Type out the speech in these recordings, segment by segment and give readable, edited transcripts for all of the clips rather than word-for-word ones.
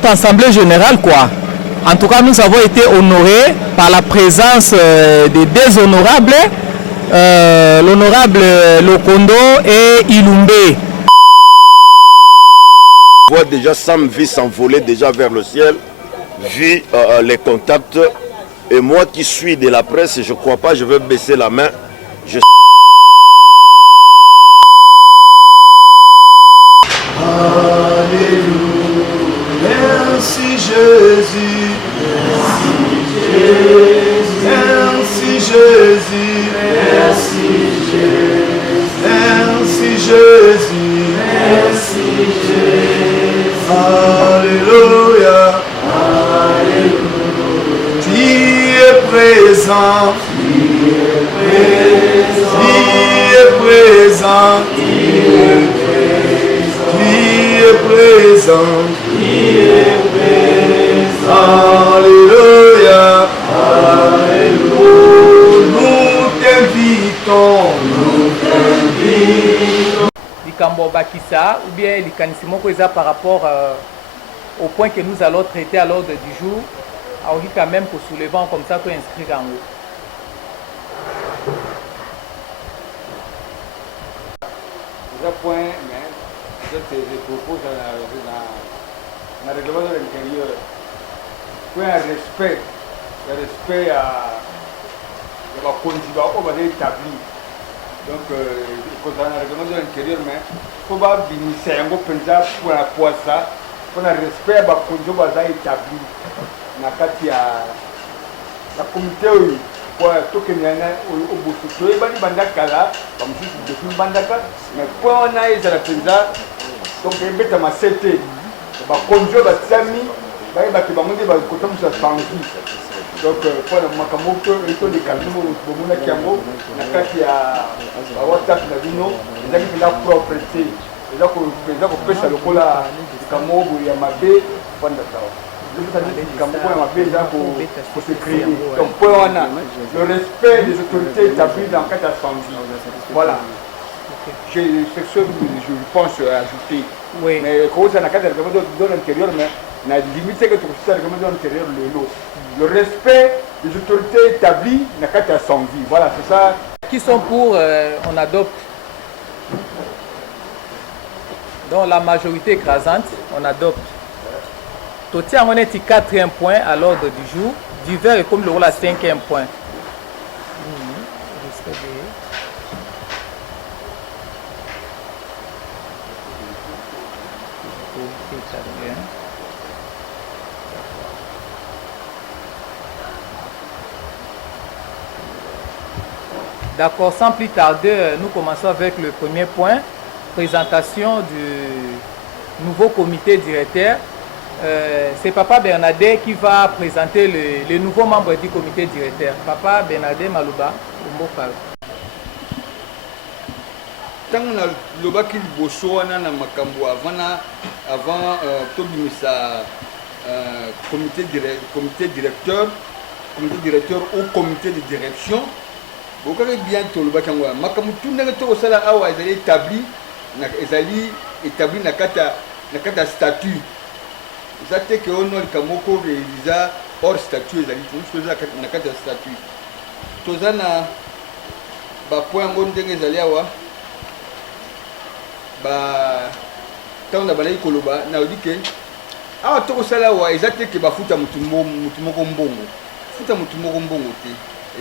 notre assemblée générale, quoi. En tout cas, nous avons été honorés par la présence des deux honorables, l'honorable Lokondo et Ilumbe. Je vois déjà Sam V s'envoler déjà vers le ciel, vu les contacts. Et moi qui suis de la presse, je ne crois pas, je vais baisser la main. Alléluia, merci Jésus, merci Jésus, merci Jésus, merci Jésus, merci Jésus, Alléluia, Alléluia, tu es présent, tu es présent, tu es présent, Alléluia, Alléluia, nous t'invitons, Likambo Bakissa, ou bien Likanisimo Kweza par rapport au point que nous allons traiter à l'ordre du jour, à quand même pour soulevant comme ça pour inscrire en haut. Ce point, mais je propose dans le règlement de l'intérieur, pour un respect, le respect à la conjugal, on va établir. Donc, concernant le règlement de l'intérieur, mais il faut pas bénir un peu pour la poisse, pour le respect à la conjugal établi. La communauté pour tout que nous avons au bout de tout, il y a des bandakala, comme si c'était des bandakala, mais pour on a eu la pizza, donc il y a des macétés, il y a des conjoints, il y a des amis, il y a des gens qui ont des sanguis. Donc pour le makamoto, il y a des calmes, il y a des gens qui ont WhatsApp, il y a des propriété, il y a des pêche à l'okola, il y a des mabé, pour se créer. Donc, pour on a le respect des autorités établies dans le cadre d'assemblée. Voilà. C'est ce que je pense ajouter. Oui. Mais quand on a le cadre de l'intérieur, mais on a limité que tout ça, le cadre de l'intérieur, le respect des autorités établies dans le cadre d'assemblée. Voilà, c'est ça. Qui sont pour, on adopte. Dans la majorité écrasante, on adopte. Totia, on est 4e point à l'ordre du jour. Du vert est comme le rôle à 5e point. D'accord, sans plus tarder, nous commençons avec le premier point. Présentation du nouveau comité directeur. C'est Papa Bernadette qui va présenter les nouveaux membres du comité directeur. Papa Bernadette Malouba, au mot parle. Tant que le bac il bosso na makambo avant tobimisa comité directeur ou comité de direction. Beaucoup bien tout le bac en moi. Makambo tout n'est que au salaire awa établi na kata statut. Exacté que on a le kamoko réalisa hors statut ezali tout chose na kata statut. Tozana ba point ngonde ezali awa ba tant na balai koloba na odike awa to kosala wa exacté que ba futa mutumbo mbongo futa mutumbo mbongo te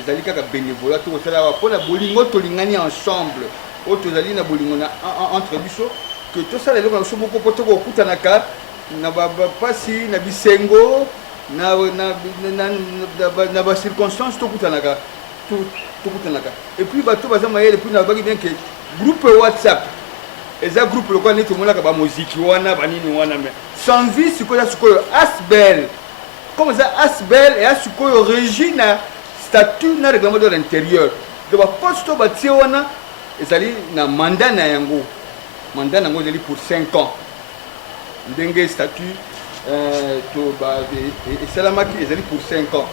ezali kaka bénévolat to kosala wa pona bolingo tolingani ensemble o tozali na bolingo na entre biso que to sala eloko na biso moko po to kokutanaka na bapasi na bisengo na ba circonstances tokutanaka et puis bato baza mayele puis na baki bien que groupe WhatsApp eza groupe lokola neti omonaka bamoziki wana banini wana mais sans vie sikoyo asbel comme ça asbel et asikoyo régi na statut na règlement de l'intérieur de baposte batie wana ezali na mandat na yango ezali pour 5 ans ndenge statut to ba et salamaki ezali pour 5 ans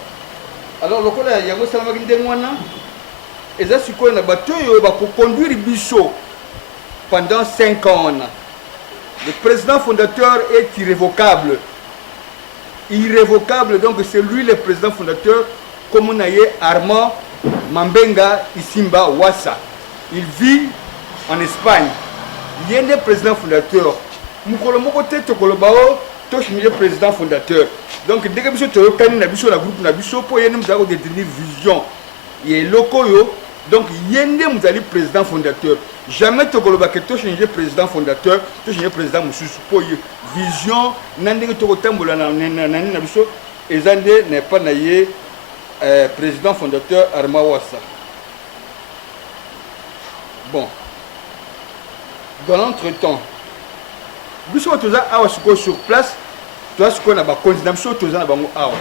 alors lokola yango salamaki ndenge wana eza sikoyo na bato oyo bakoconduire biso pendant 5 ans. Le président fondateur est irrévocable. irrévocable, donc c'est lui le président fondateur, comme on a eu Armand Mambenga Isimba Wassa. Il vit en Espagne. Il est le président fondateur. Mukolo Mokote Tokolobao, Toshimile président fondateur. Donc dès que vous avez la groupe Nabiso, pour y avoir des vision. Il est loco. Donc, Yende Mouzali, président fondateur. Jamais Tokoloba que tu es président fondateur, tu es président Moussou pour vision, Nandé Tokotambola Nabiso, et Zande n'est pas naïe président fondateur Arma Wassa. Bon. Dans l'entretemps, Bissou Toza Awasuko sur place, tu as ce qu'on a ba coordination Toza na bango awa.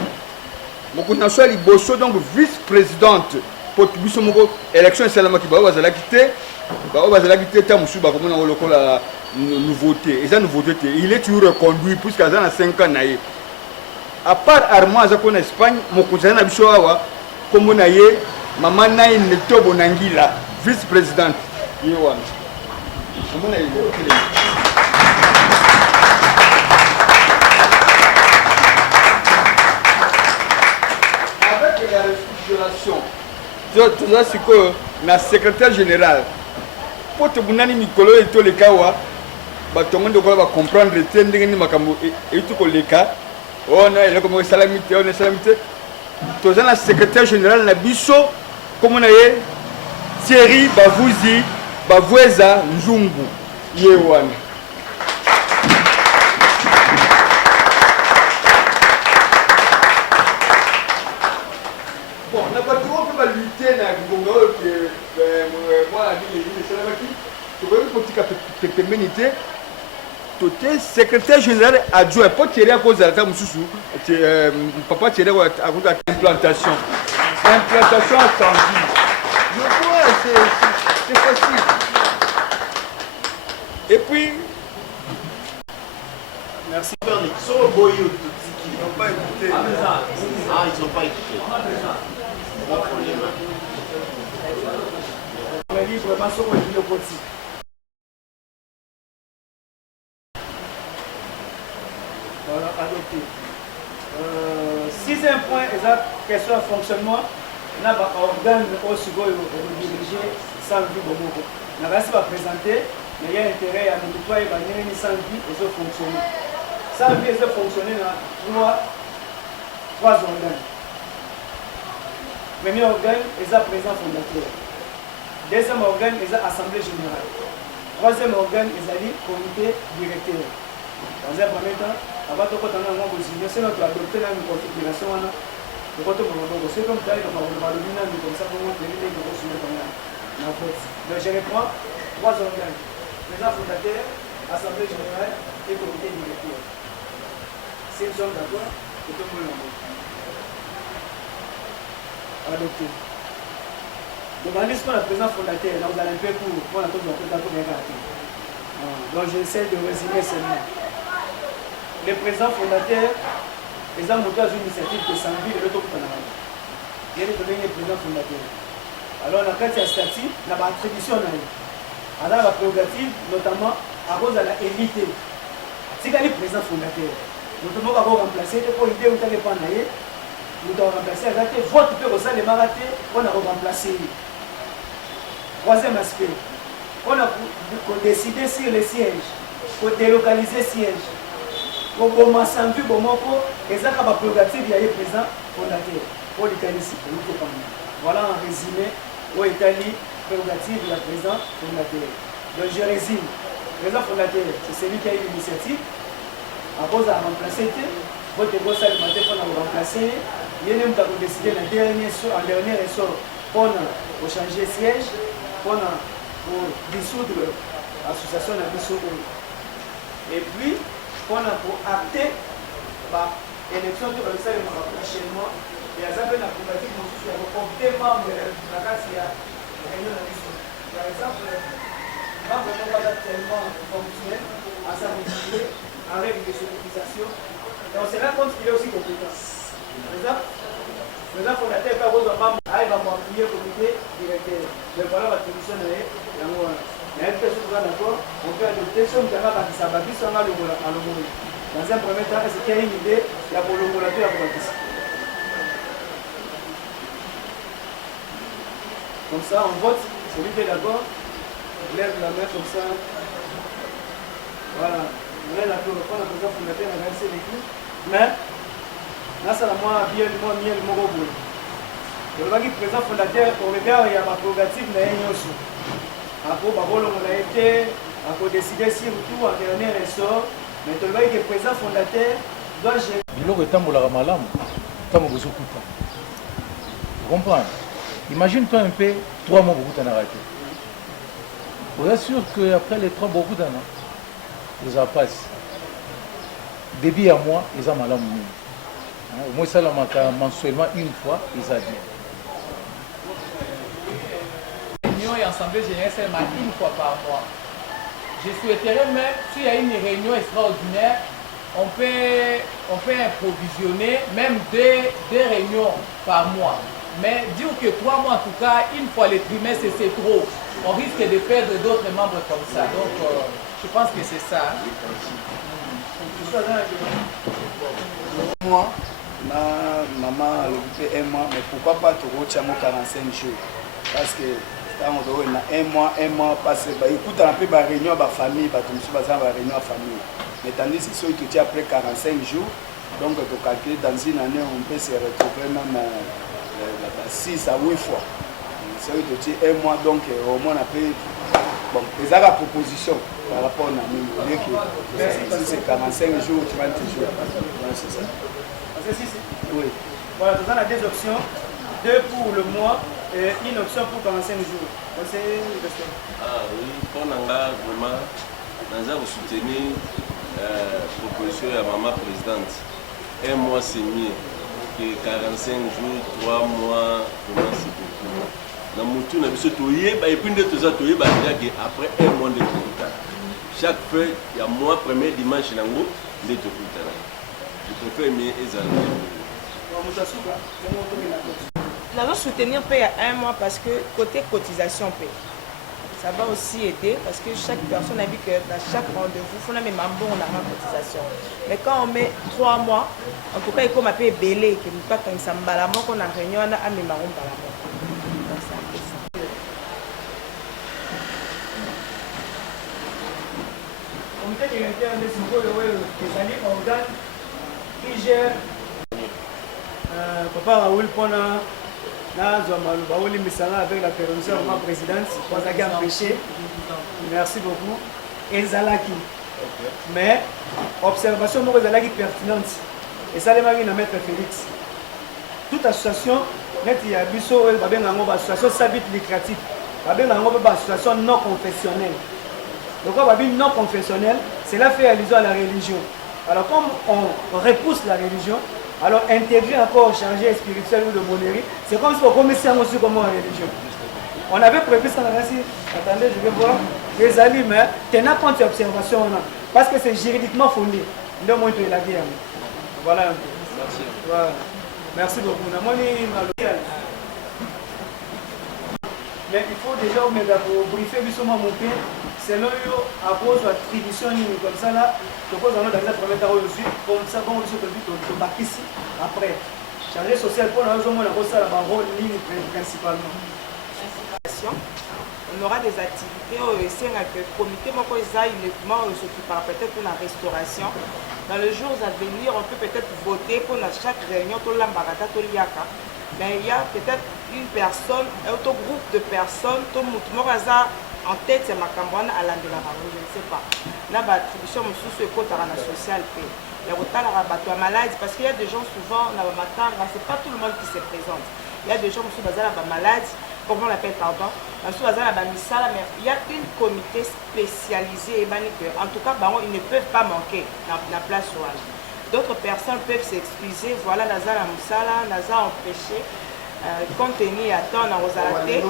Moko na so ali bosso donc vice-présidente pour biso moko élection salama ki ba bazala kité ta musu ba komona lokola nouveauté et ça nouveauté il est toujours reconduit puisqu'à dans 5 ans naïe. À part Armand azako en Espagne moko zana biso awa comme na ye mama naï ne tobo nangila vice-présidente yewana. Komona ye avec la réfrigération tout ça c'est que le secrétaire général pour te bunani mikolo et tout le cas bah tout le monde doit comprendre le thème de ni makambo et tout le cas on a le comme salamité on est salamité tout ça le secrétaire général na biso comme on a Thierry Bavuzi Bavweza Nzungu yewana. Bon, on n'a pas trop pu lutter dans le Congo que moi, je suis le secrétaire général adjoint, pas tirer à cause de la papa tirer à cause de l'implantation. L'implantation attendue. Je vois, c'est facile. Et puis, merci Bernie. Ils sont au boyau, ils n'ont pas écouté. Ah, ils n'ont pas écouté. Bon problème. Voilà, adopté. Sixième point, exact, question de fonctionnement. On a un organe au suivant dirigé sans vie de beaucoup. On va présenter, mais il y a intérêt à nous nettoyer, il y a sans vie et ça fonctionner. Sans vie et ça fonctionner dans trois organes. Premier organe, c'est le président fondateur. Deuxième organe, c'est l'Assemblée générale. Troisième organe, c'est le comité directeur. Dans un premier temps, avant de faire un besoin, c'est notre adopter une configuration. C'est comme ça qu'on va le comme ça pour montrer les gros sujets comme ça. Donc je reprends trois organes. Président fondateur, Assemblée générale et comité directeur. Si nous sommes d'accord, c'est tout le monde. Adopté. Demandez ce qu'on a président fondateur, là vous allez un peu pour la tombe de la donc j'essaie de résumer seulement. Le président fondateur, les gens montent une initiative de Sambi et l'autre pour la il y a des présidents fondateurs. Alors on a quand il y a statut, on a l'attribution on a la prérogative, notamment à cause de la éviter. Si il y a le président fondateur, nous devons remplacer, pour l'idée où tu n'avais pas naïe. Nous devons remplacer avec vote peut aussi les marathés, on a remplacé. Troisième aspect, on a décidé sur les sièges, pour délocaliser sièges. Pour commencer à vivre, et ça, la prérogative, il y a le président fondateur. Pour l'Italie, voilà en résumé, où l'Italie, prérogative, il y a le président fondateur. Donc je résume. Le président fondateur, c'est celui qui a eu l'initiative. À cause de remplacer, votre boss a demandé pour remplacer. Il y a même décidé en dernier ressort pour changer de siège, pour dissoudre l'association de Bissou. Et puis, pour acter l'élection de l'État prochainement, il y a un peu d'approbatif pour des membres de la classe qui a réunion de Bissou. Par exemple, membre de la tellement fonctionnel, à sa mobilité, avec des sollicitations, et on se rend compte qu'il est aussi compétent. Par exemple, le président fondateur n'est pas besoin de membre, il va m'appuyer au comité directeur. Donc voilà la commission de l'amour. Il y a une personne qui est d'accord, on peut adopter ce qui est à l'homme. Dans un premier temps, est-ce qu'il y a une idée, il y ya kolongola to ya kobakisa. Comme ça, on vote. Celui qui est d'accord, lève la main comme ça. Voilà. On est d'accord. On a besoin de fondateur, on a réalisé l'équipe. Mais, là, c'est la moi, bien, moi, miel, mon gros. Le bac président fondateur, on regarde, il y a ma prérogative, mais il y a aussi. Après, on a été, on a décidé sur tout, en dernier ressort. Mais le bac président fondateur doit gérer. Il aurait été la malamu, comme vous écoutez. Vous comprenez? Imagine-toi un peu, 3 mois beaucoup d'en arrêté. Vous êtes sûr qu'après les 3 beaucoup d'années, ils en passent. Début à moi, ils ont mal à moi. Au moins, ça, mensuellement, une fois, ils ont bien. Réunion et assemblée générale seulement une fois par mois. Je souhaiterais même, s'il y a une réunion extraordinaire, on peut improvisionner même deux réunions par mois. Mais dire que 3 mois en tout cas, une fois le trimestre, c'est trop. On risque de perdre d'autres membres comme ça. Donc, je pense que c'est ça. Moi, maman a occupé 1 mois, mais pourquoi pas tout rocher 45 jours? Parce que quand on a 1 mois, parce que écoute, on a pris ma réunion à ma famille, parce que je suis dans ma réunion à famille. Mais tandis que si tu après 45 jours, donc tu calcules dans une année, on peut se retrouver même 6 à 8 fois. C'est vrai que 1 mois, donc au moins on a pris. Bon, les la proposition par rapport à nous, si c'est 45 jours, 30 jours. C'est ça. Oui. Voilà, nous avons 2 options. 2 pour le mois et une option pour 45 jours. Ah oui, pour nous, vraiment, nous avons soutenu la proposition de la maman présidente. 1 mois c'est mieux que 45 jours, 3 mois, vraiment c'est beaucoup. Dans mon tour, et puis après 1 mois de tout. Chaque feuille, il y a moi, premier dimanche, de tout. Je préfère mieux les années. Nous allons soutenir il y a 1 mois parce que côté cotisation, ça va aussi aider parce que chaque personne a vu que dans chaque rendez-vous, il faut même bon on a ma cotisation. Mais quand on met 3 mois, en tout cas, il faut m'appeler belé, que nous pas quand ça m'balamo qu'on a réunion à mes marrons balamo. Comité directeur de Sikoyo, les organes qui gère Papa Raoul Pona, Baouli Missala avec la permission de ma présidente, Kwazaki empêché. Merci beaucoup. Et Zalaki. Mais, observation de Zalaki pertinente. Et ça, les maris de Maître Félix. Toute association, il y a une association sans but lucratif, une association non confessionnelle. Donc, on va dire non confessionnel, cela fait allusion à la religion. Alors, comme on repousse la religion, alors intégrer encore chargé spirituel ou de bonnerie, c'est comme si on commençait aussi comme la religion. On avait prévu ça, attendez, je vais voir, les alliés, mais tenant compte de l'observation, parce que c'est juridiquement fondé. Voilà un peu. Merci. Voilà. Merci beaucoup. Mais il faut déjà briefer mon père. Selon eux, à cause de l'attribution comme ça, là, je pose dans la première temps aussi, comme ça, bon, je peux bac ici, après. Chargé social pour la zone, on a ça, la rôle ligne principalement. On aura des activités au comité, uniquement s'occupera peut-être de la restauration. Dans les jours à venir, on peut peut-être voter pour chaque réunion, tout l'ambarata, tout l'yaka. Mais il y a peut-être une personne, un autre groupe de personnes, tout le monde en tête, c'est ma campagne à l'andelara, je ne sais pas. Là, l'attribution, c'est le côté social. Il y a autant de malades, parce qu'il y a des gens souvent, ce n'est pas tout le monde qui se présente. Il y a des gens qui sont malades, comment on l'appelle, pardon. Mais il y a une comité spécialisée, en tout cas, ils ne peuvent pas manquer dans la place. D'autres personnes peuvent s'excuser, voilà, Nazar à Moussala, Nazar empêché, compte tenu à temps dans Rosalate,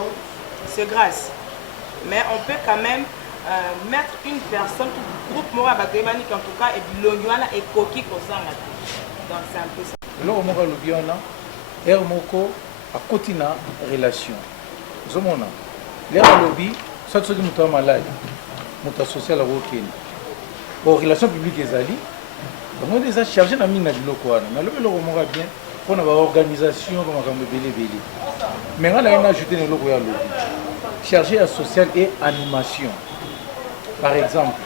c'est grâce. Mais on peut quand même mettre une personne, tout groupe Mora Bagrémanique en tout cas, et Bilonyuana et Koki Kosanga. Donc c'est un peu ça. Là, on a le biona, Hermoko, à Kotina, relation. Zomona. L'air lobby, ça, c'est que nous sommes malades. Nous sommes social à Wokeni. Aux relations publiques, les alliés, bango nde eza chargé na mingi na biloko wana nalobi eloko moko ya bien mpona baorganisation bamakambo ebele mais nga na ye na ajouté na eloko ya lobi chargé ya social et animation par exemple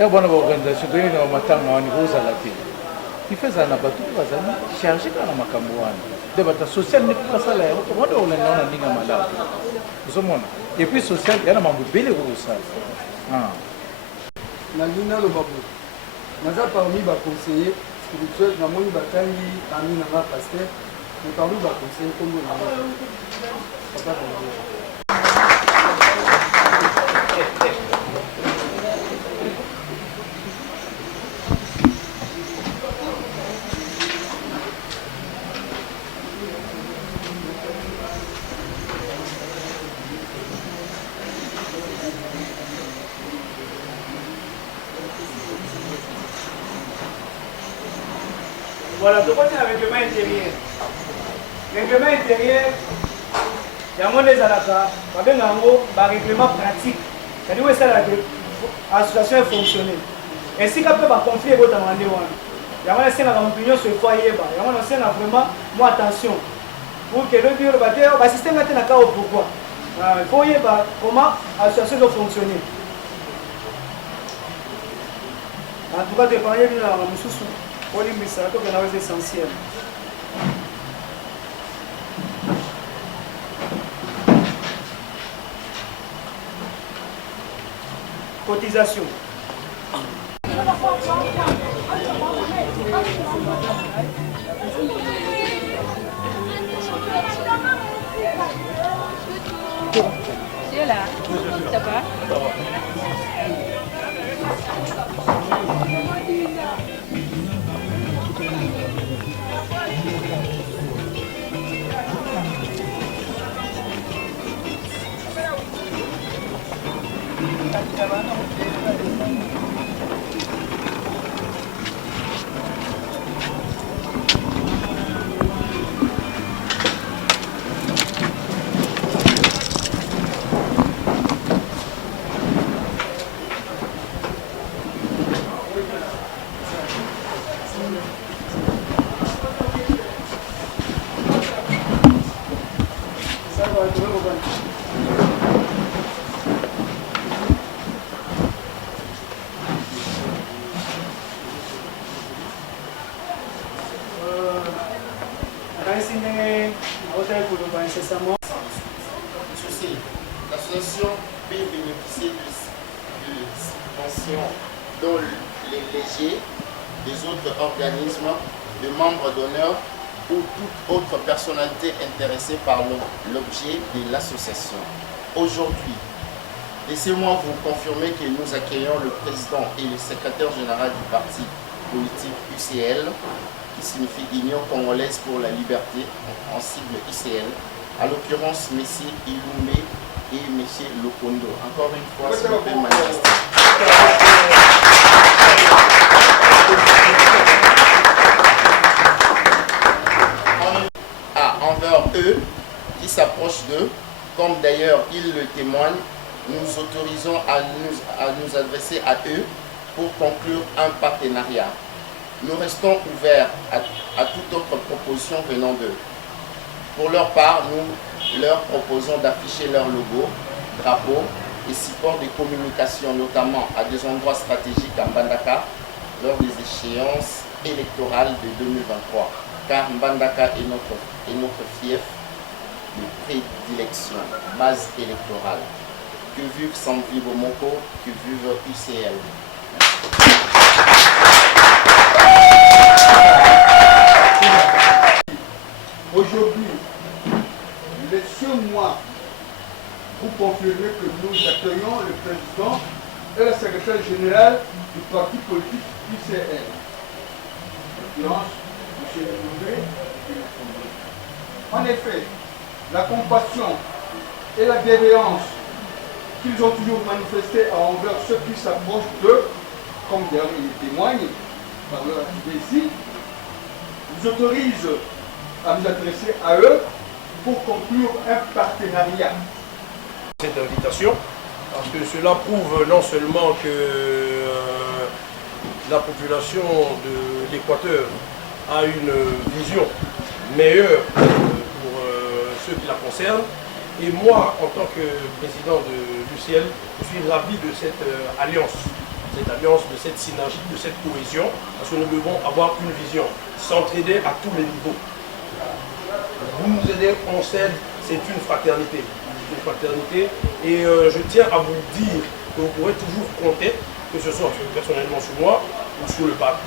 ya bwana baorganisation toyei na bamatanga wani kozala te ife ezala na bato mpe bazali chargé kaka na makambo wana nde bato social nde mpe basala yango tomonde kolanda wana ndenge ya malamu ozomona epuis social ya na mambo ebele kokosala nalingi naloba boye naza parmi baconseiller spirituel namoni batangi ami nanga paster mais parmi baconseiller kombo nango papa bonjour. Voilà, donc on est avec le règlement intérieur. Le règlement intérieur, il y a un monde des alaka, il y a un règlement pratique. C'est-à-dire que l'association est fonctionnelle. Et si quelqu'un a conflit, il y a une opinion sur le foyer, il y a vraiment moi attention. Pour que le système est un cas pourquoi. Il faut voir comment l'association doit fonctionner. En tout cas, dépendant de la moussou. Olimbisa, c'est une chose essentielle. Cotisation. Tu es là? Ça va? Ceci, l'association peut bénéficier de subventions dont les légers des autres organismes, de membres d'honneur ou toute autre personnalité intéressée par l'objet de l'association. Aujourd'hui, laissez-moi vous confirmer que nous accueillons le président et le secrétaire général du parti politique UCL, qui signifie Union Congolaise pour la Liberté, en sigle UCL, à l'occurrence M. Ilumbe et M. Lokondo. Encore une fois, s'il vous plaît, manifester. Envers eux, qui s'approchent d'eux, comme d'ailleurs ils le témoignent, nous autorisons à nous adresser à eux pour conclure un partenariat. Nous restons ouverts à toute autre proposition venant d'eux. Pour leur part, nous leur proposons d'afficher leur logo, drapeau et support de communication, notamment à des endroits stratégiques à Mbandaka, lors des échéances électorales de 2023. Car Mbandaka est notre fief de prédilection, base électorale. Que vive Sambi Bomoko, que vive UCL. Aujourd'hui, laissez-moi vous confirmer que nous accueillons le président et le secrétaire général du parti politique UCL. En l'occurrence, M. Louvet et M. En effet, la compassion et la bienveillance qu'ils ont toujours manifestées envers ceux qui s'approchent d'eux, comme d'ailleurs ils témoignent par leur activité ici, nous autorisent à nous adresser à eux pour conclure un partenariat. Cette invitation, parce que cela prouve non seulement que la population de l'Équateur a une vision meilleure pour ceux qui la concernent. Et moi, en tant que président de l'UCL, je suis ravi de cette alliance, de cette synergie, de cette cohésion, parce que nous devons avoir une vision, s'entraider à tous les niveaux. Vous nous aidez, on s'aide, c'est une fraternité. Et je tiens à vous dire que vous pourrez toujours compter, que ce soit personnellement sur moi ou sur le parti,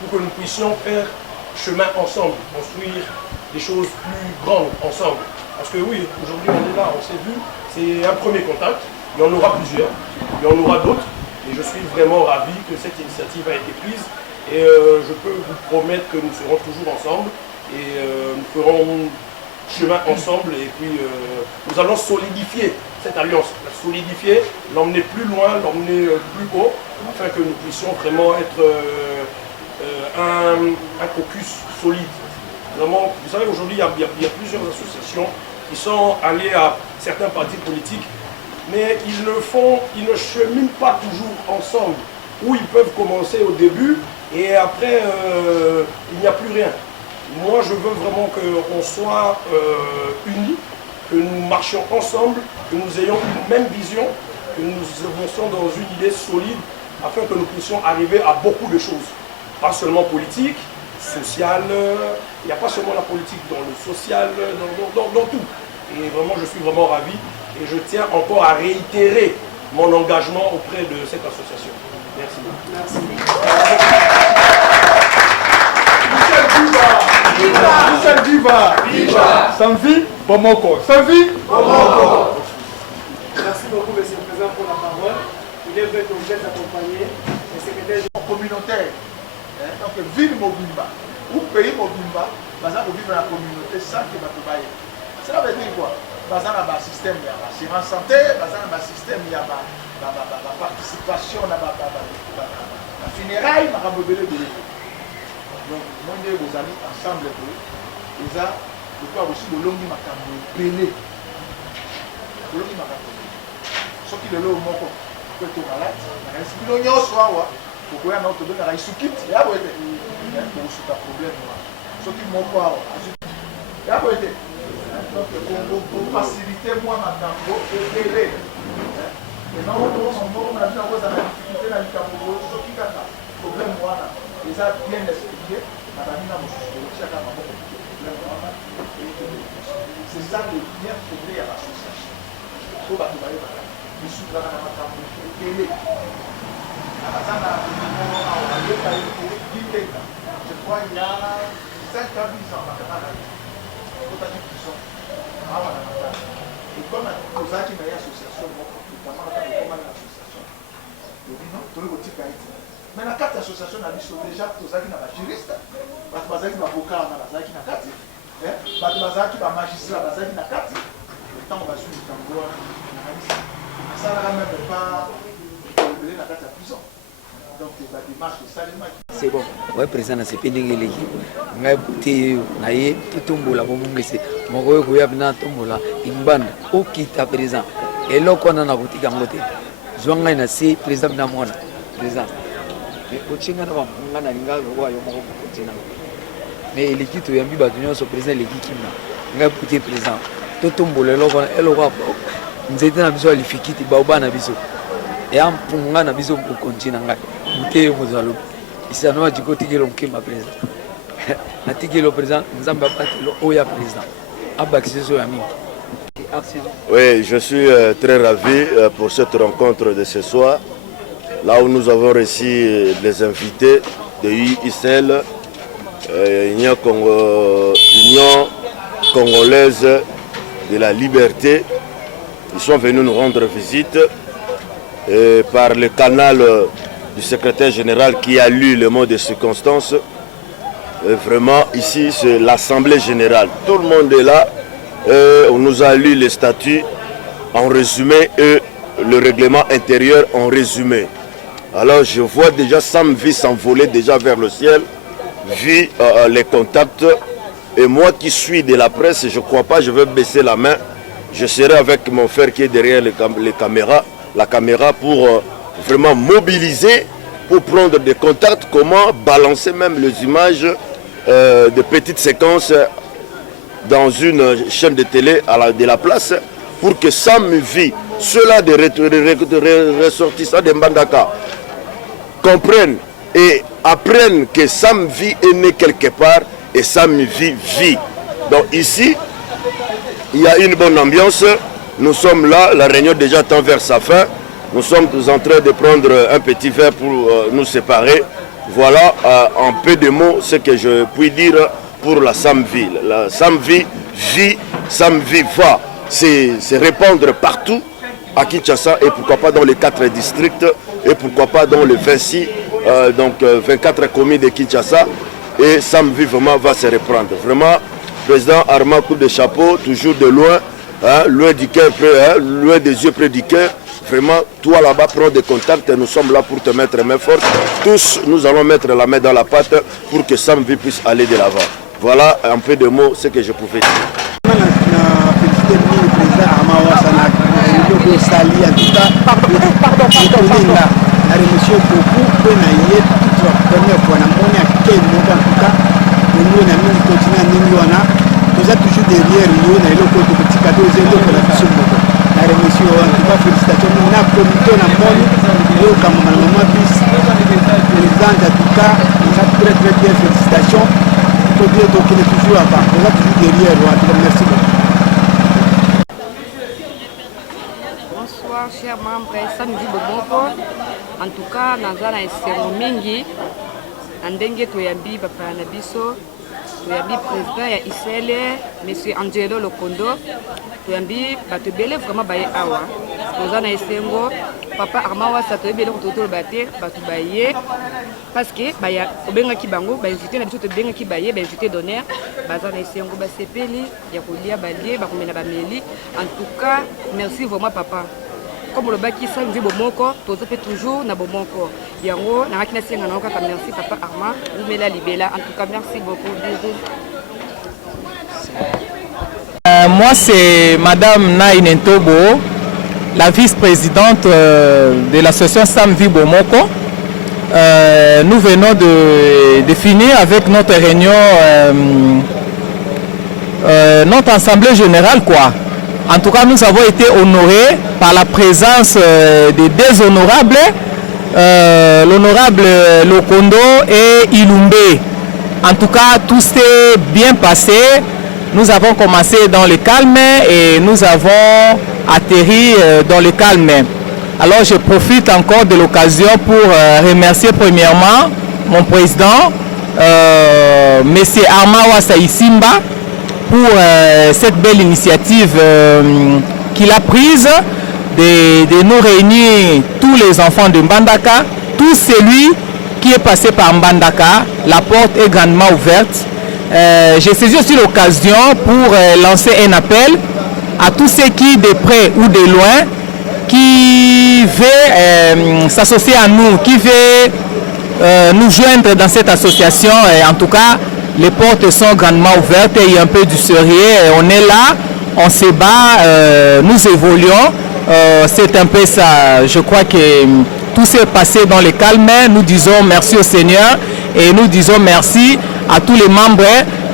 pour que nous puissions faire chemin ensemble, construire des choses plus grandes ensemble. Parce que oui, aujourd'hui on est là, on s'est vu, c'est un premier contact, il y en aura plusieurs, il y en aura d'autres, et je suis vraiment ravi que cette initiative a été prise, et je peux vous promettre que nous serons toujours ensemble, et nous ferons chemin ensemble, et puis nous allons solidifier cette alliance, la solidifier, l'emmener plus loin, l'emmener plus haut, afin que nous puissions vraiment être un caucus solide. Vraiment, vous savez, aujourd'hui, il y a plusieurs associations qui sont allées à certains partis politiques, mais ils ne cheminent pas toujours ensemble, où ils peuvent commencer au début et après, il n'y a plus rien. Moi, je veux vraiment qu'on soit unis, que nous marchions ensemble, que nous ayons une même vision, que nous avancions dans une idée solide, afin que nous puissions arriver à beaucoup de choses. Pas seulement politique, social, il n'y a pas seulement la politique dans le social, dans tout. Et vraiment, je suis vraiment ravi et je tiens encore à réitérer mon engagement auprès de cette association. Merci. Merci. Michel Diva. Viva. Sanvi Bomoko. Sanvi Bomoko. Merci beaucoup, Monsieur le Président, pour la parole. Il est vrai que vous êtes accompagné des secrétaires communautaires. Donc, ville Mobimba ou pays Mobimba, baza ko vivre la communauté sans que bato baye. Cela veut dire quoi? Baza na ba système ya assurance santé, baza na ba système ya ba participation na ba funérailles na kabobele de. Donc, moi et vos amis ensemble ils a de quoi aussi le longi makambo belé. Le longi makambo. Ce qui le long moko peut être malade, na si bino nyoso awa. Pourquoi on a obtenu la réussite? Il y a un problème. Ce qui m'a pas. Il y a un problème. Donc, pour faciliter moi ma cambo, et les. Maintenant, on a vu la difficulté dans le cambo. Ce qui a un problème, moi, ils ont bien expliqué. Madame, c'est ça le bien fondé à l'association. Il faut que vous voyez, je suis dans la cambo, et les. Je crois qu'il y a 5 ans, 10 ans, et comme nous avons une association, notamment l'association, mais la carte association a déjà tous les juristes, les avocats, les magistrats, le temps on va suivre le tambour, ça n'a même pas la carte à prison. C'est bon. Ouais, président, c'est pas dégueulasse. Ngabti naie tutumbola bomungese. Mogoyo kuyabna tumbola imban okita président. Et là qu'on a goûté gangote. Zwanga ina si président na mwana. Président. Mais ochinga na bamanga na linga wa yo moko kotina. Mais l'équipe yambi batunyo so président l'équipe kimna. Ngabti président. Tutumbola lokona elokwa. Nzete na biso alifikiti baoba na biso. Et en punga na biso ko continue ngai. Mute mozalo. Isano jikotikelo mkema président. Natikelo président nzamba patelo oya président. Abakiseso ya mingi. Oui, je suis très ravi pour cette rencontre de ce soir. Là où nous avons reçu les invités de UICL, Union congolaise de la liberté. Ils sont venus nous rendre visite par le canal du secrétaire général qui a lu le mot de circonstance. Vraiment, ici, c'est l'Assemblée générale. Tout le monde est là. On nous a lu les statuts en résumé et le règlement intérieur en résumé. Alors, je vois déjà Sam V s'envoler déjà vers le ciel, vu les contacts. Et moi qui suis de la presse, je ne crois pas, je vais baisser la main. Je serai avec mon frère qui est derrière la caméra pour vraiment mobilisés pour prendre des contacts, comment balancer même les images de petites séquences dans une chaîne de télé de la place pour que Sam Vie, ceux-là des ressortissants de Mbandaka, comprennent et apprennent que Sam Vie est né quelque part et Sam Vie vit. Donc ici, il y a une bonne ambiance. Nous sommes là, la réunion déjà tend vers sa fin. Nous sommes en train de prendre un petit verre pour nous séparer. Voilà en peu de mots ce que je puis dire pour la Samvie. La Samvie vit, Samvie va. C'est répandre partout à Kinshasa et pourquoi pas dans les 4 districts et pourquoi pas dans les 24 communes de Kinshasa. Et Samvie vraiment va se reprendre. Vraiment, président Armand, coup de chapeau, toujours de loin, hein, loin du cœur, loin des yeux près du cœur. Vraiment, toi là-bas, prends des contacts. Nous sommes là pour te mettre main forte. Tous, nous allons mettre la main dans la pâte pour que Samvie puisse aller de l'avant. Voilà un peu de mots, ce que je pouvais dire. Félicitations, on a comité na moni yo comme maman vice présidente en tout cas, on a très bien, félicitations. Faut dire donc il est toujours là-bas, on a toujours derrière, merci beaucoup. Bonsoir chers membres, Samedi Bomoko. En tout cas, nazana esengo mingi ndenge toyambi papa na biso toyambi président ya ICL monsieur Angelo Lokondo toyambi bato bele vraiment baye awa tozana esengo papa Armand Wassa toyebele ko bate bato baye parce que baya obengaki bango ba invité na biso to bengaki baye ba invité d'honneur bazana esengo ba sepeli ya kolia balie ba komena ba meli. En tout cas merci vraiment papa. Comme le baki Samedi Bomoko, tout fait toujours na Bomoko. Yango na makina senga na kaka merci papa Armand, vous mela libela. En tout cas merci beaucoup. Moi c'est madame Naïne Ntobo, la vice-présidente de l'association Samedi Bomoko. Nous venons de finir avec notre réunion, notre assemblée générale quoi. En tout cas, nous avons été honorés par la présence des deux honorables, l'honorable Lokondo et Ilumbe. En tout cas, tout s'est bien passé. Nous avons commencé dans le calme et nous avons atterri dans le calme. Alors, je profite encore de l'occasion pour remercier premièrement mon président, M. Armand Wassa Isimba, pour cette belle initiative qu'il a prise de nous réunir tous les enfants de Mbandaka, tout celui qui est passé par Mbandaka, la porte est grandement ouverte. J'ai saisi aussi l'occasion pour lancer un appel à tous ceux qui, de près ou de loin, qui veulent s'associer à nous, qui veulent nous joindre dans cette association. Et en tout cas, les portes sont grandement ouvertes et il y a un peu du sérieux. On est là, on se bat, nous évoluons. C'est un peu ça. Je crois que tout s'est passé dans le calme. Nous disons merci au Seigneur et nous disons merci à tous les membres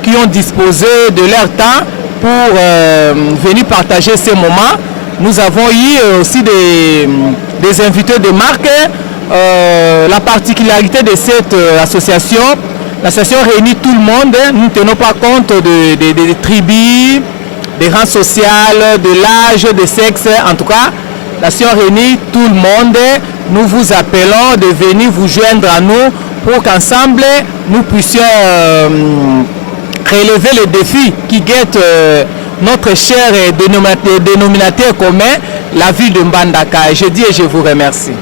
qui ont disposé de leur temps pour venir partager ces moments. Nous avons eu aussi des invités de marque. La particularité de cette association, l'association réunit tout le monde. Nous ne tenons pas compte des tribus, des rangs sociaux, de l'âge, de sexe. En tout cas, l'association réunit tout le monde. Nous vous appelons de venir vous joindre à nous pour qu'ensemble, nous puissions relever les défis qui guettent notre cher dénominateur commun, la ville de Mbandaka. Je dis et je vous remercie.